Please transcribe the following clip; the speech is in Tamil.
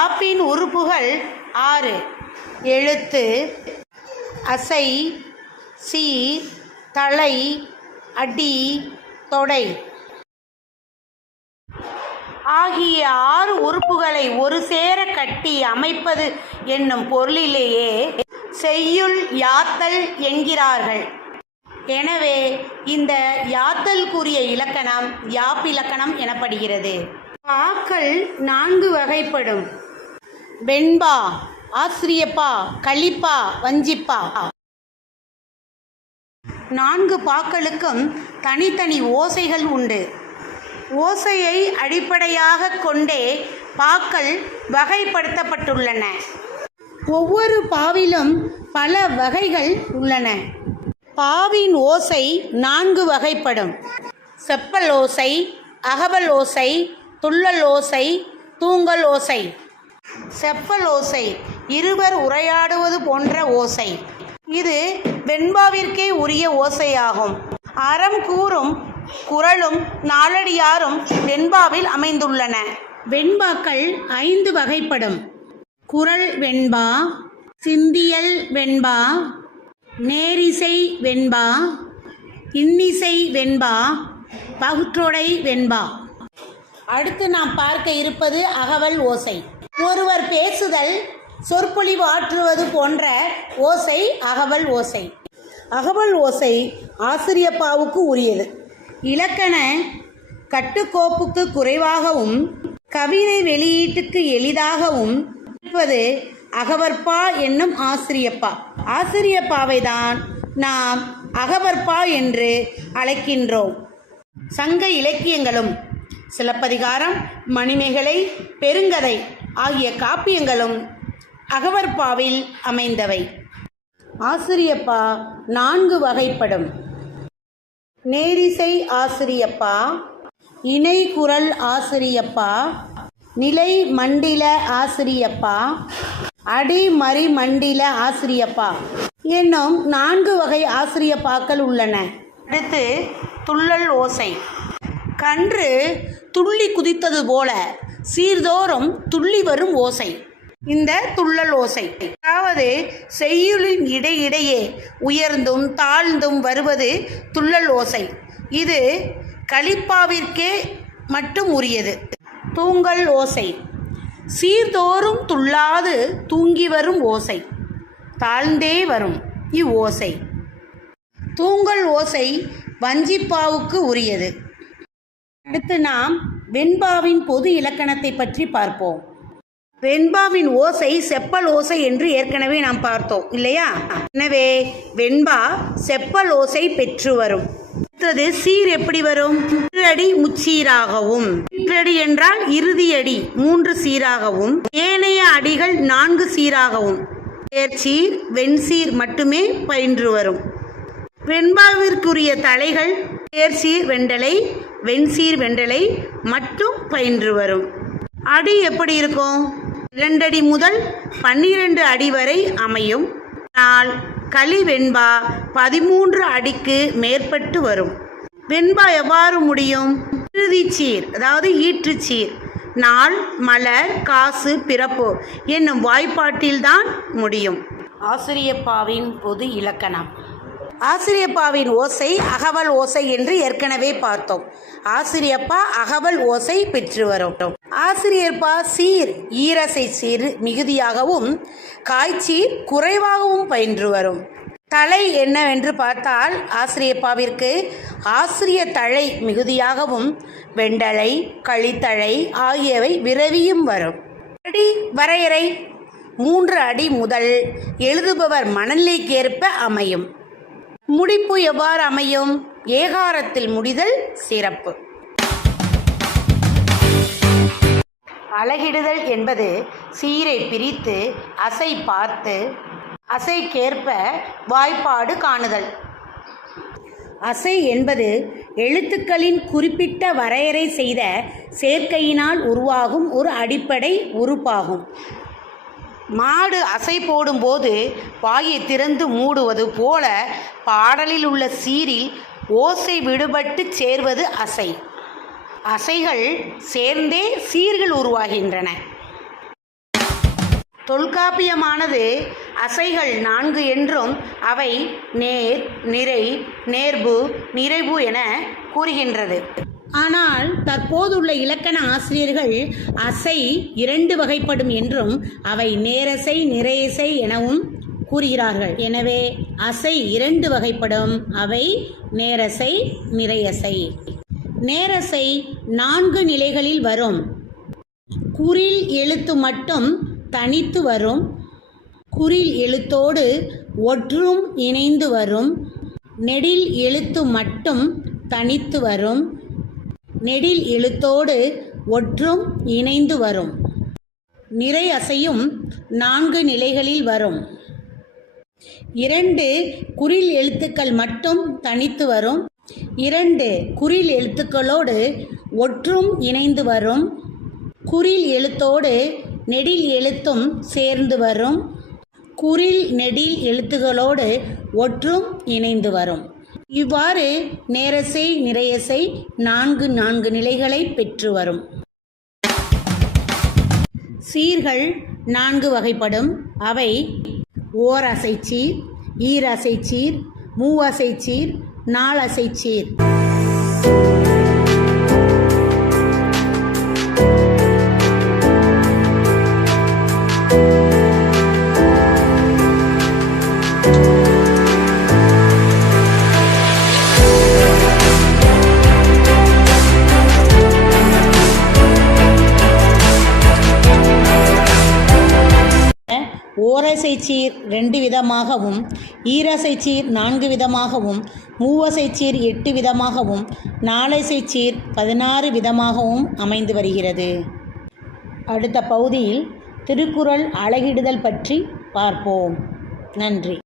யாப்பின் உறுப்புகள் 6. எழுத்து, அசை, சீர், தலை, அடி, தொடை ஆகிய 6 உறுப்புகளை ஒரு சேர கட்டி அமைப்பது என்னும் பொருளிலேயே செய்யுள் யாத்தல் என்கிறார்கள். எனவே இந்த யாத்தலுக்குரிய இலக்கணம் யாப்பிலக்கணம் எனப்படுகிறது. பாக்கள் 4 வகைப்படும். வெண்பா, ஆசிரியப்பா, கலிப்பா, வஞ்சிப்பா. 4 பாக்களுக்கும் தனித்தனி ஓசைகள் உண்டு. ஓசையை அடிப்படையாக கொண்டே பாக்கள் வகைப்படுத்தப்பட்டுள்ளன. ஒவ்வொரு பாவிலும் பல வகைகள் உள்ளன. பாவின் ஓசை 4 வகைப்படும். செப்பல் ஓசை, அகவல் ஓசை, துள்ளல் ஓசை, தூங்கல் ஓசை. செப்பல் ஓசை இருவர் உரையாடுவது போன்ற ஓசை. இது வெண்பாவிற்கே உரிய ஓசையாகும். அறம் கூறும் குறளும் நாலடியாரும் வெண்பாவில் அமைந்துள்ளன. வெண்பாக்கள் 5 வகைப்படும். குறள் வெண்பா, சிந்தியல் வெண்பா, நேரிசை வெண்பா, இன்னிசை வெண்பா, பகுற்றொடை வெண்பா. அடுத்து நாம் பார்க்க இருப்பது அகவல் ஓசை. ஒருவர் பேசுதல், சொற்பொழிவு ஆற்றுவது போன்ற ஓசை அகவல் ஓசை. அகவல் ஓசை ஆசிரியப்பாவுக்கு உரியது. இலக்கண கட்டுக்கோப்புக்கு குறைவாகவும் கவிதை வெளியீட்டுக்கு எளிதாகவும் இருப்பது அகவற்பா என்னும் ஆசிரியப்பா. ஆசிரியப்பாவை தான் நாம் அகவற்பா என்று அழைக்கின்றோம். சங்க இலக்கியங்களும் சிலப்பதிகாரம், மணிமேகலை, பெருங்கதை ஆகிய காப்பியங்களும் அகவற்பாவில் அமைந்தவை. ஆசிரியப்பா 4 வகைப்படும். நேரிசை ஆசிரியப்பா, இணைக்குரல் ஆசிரியப்பா, நிலை மண்டில ஆசிரியப்பா, அடிமறி மண்டில ஆசிரியப்பா என்னும் 4 வகை ஆசிரியப்பாக்கள் உள்ளன. அடுத்து துள்ளல் ஓசை. கன்று துள்ளி குதித்தது போல சீர்தோறும் துள்ளி வரும் ஓசை இந்த துள்ளல் ஓசை. அதாவது செய்யுளின் இடையிடையே உயர்ந்தும் தாழ்ந்தும் வருவது துள்ளல் ஓசை. இது கலிப்பாவிற்கே மட்டும் உரியது. தூங்கல் ஓசை. சீர்தோறும் துள்ளாது தூங்கி வரும் ஓசை, தாழ்ந்தே வரும் இவ்வோசை. தூங்கல் ஓசை வஞ்சிப்பாவுக்கு உரியது. அடுத்து நாம் வெண்பாவின் பொது இலக்கணத்தை பற்றி பார்ப்போம். வெண்பாவின் ஓசை செப்பல் ஓசை என்று ஏற்கனவே நாம் பார்த்தோம் இல்லையா? எனவே வெண்பா செப்பல் ஓசை பெற்று வரும். அடுத்தது சீர் எப்படி வரும்? அடி முச்சீராகவும், அடி என்றால் இறுதி அடி 3 சீராகவும், ஏனைய அடிகள் 4 சீராகவும், தேர்ச்சீர் வெண்சீர் மட்டுமே பயின்று வரும். வெண்பாவிற்குரிய தலைகள் தேர்ச்சீர் வெண்டலை, வெண்சீர் வெண்டலை மட்டும் பயின்று வரும். அடி எப்படி இருக்கும்? 2 அடி முதல் 12 அடி வரை அமையும். ஆனால் களி வெண்பா 13 அடிக்கு மேற்பட்டு வரும். வெண்பா எவ்வாறு முடியும்? இறுதிச்சீர், அதாவது ஈற்றுச்சீர், நாள், மலர், காசு, பிறப்பு என்னும் வாய்ப்பாட்டில்தான் முடியும். ஆசிரியப்பாவின் பொது இலக்கணம். ஆசிரியப்பாவின் ஓசை அகவல் ஓசை என்று ஏற்கனவே பார்த்தோம். ஆசிரியப்பா அகவல் ஓசை பெற்று வரும். ஆசிரியப்பா சீர் ஈரசை சீர் மிகுதியாகவும் காய்ச்சீர் குறைவாகவும் பயின்று வரும். தலை என்னவென்று பார்த்தால் ஆசிரியப்பாவிற்கு ஆசிரிய தழை மிகுதியாகவும் வெண்டலை, களித்தழை ஆகியவை விரவியும் வரும். அடி வரையறை 3 அடி முதல் எழுதுபவர் மனநிலைக்கேற்ப அமையும். முடிப்பு எவ்வாறு அமையும்? ஏகாரத்தில் முடிதல் சிறப்பு. அலகிடுதல் என்பது சீரை பிரித்து அசை பார்த்து அசைக்கேற்ப வாய்ப்பாடு காணுதல். அசை என்பது எழுத்துக்களின் குறிப்பிட்ட வரையறை செய்த சேர்க்கையினால் உருவாகும் ஒரு அடிப்படை உறுப்பாகும். மாடு அசை போடும்போது வாயை திறந்து மூடுவது போல பாடலில் உள்ள சீரில் ஓசை விடுபட்டு சேர்வது அசை. அசைகள் சேர்ந்தே சீர்கள் உருவாகின்றன. தொல்காப்பியமானது அசைகள் 4 என்றும் அவை நேர், நிறை, நேர்பு, நிறைபு என கூறுகின்றது. ஆனால் தற்போதுள்ள இலக்கண ஆசிரியர்கள் அசை 2 வகைப்படும் என்றும் அவை நேரசை, நிறையசை எனவும் கூறுகிறார்கள். எனவே அசை 2 வகைப்படும், அவை நேரசை, நிறையசை. நேரசை 4 நிலைகளில் வரும். குறில் எழுத்து மட்டும் தனித்து வரும். குறில் எழுத்தோடு ஒற்றும் இணைந்து வரும். நெடில் எழுத்து மட்டும் தனித்து வரும். நெடில் எழுத்தோடு ஒற்றும் இணைந்து வரும். நிறை அசையும் 4 நிலைகளில் வரும். 2 குறில் எழுத்துக்கள் மட்டும் தனித்து வரும். 2 குறில் எழுத்துக்களோடு ஒற்றும் இணைந்து வரும். குறில் எழுத்தோடு நெடில் எழுத்தும் சேர்ந்து வரும். குறில் நெடில் எழுத்துகளோடு ஒற்றும் இணைந்து வரும். இவ்வாறு நேரசை, நிறையசை 4 நிலைகளை பெற்று வரும். சீர்கள் 4 வகைப்படும். அவை ஓர் அசைச்சீர், ஈர் அசைச்சீர், மூவசைச்சீர், 4 அசைச்சீர். ஓரசைச்சீர் 2 விதமாகவும், ஈரசைச்சீர் 4 விதமாகவும், மூவசைச்சீர் 8 விதமாகவும், 4 அசைச்சீர் 16 விதமாகவும் அமைந்து வருகிறது. அடுத்த பகுதியில் திருக்குறள் அழகிடுதல் பற்றி பார்ப்போம். நன்றி.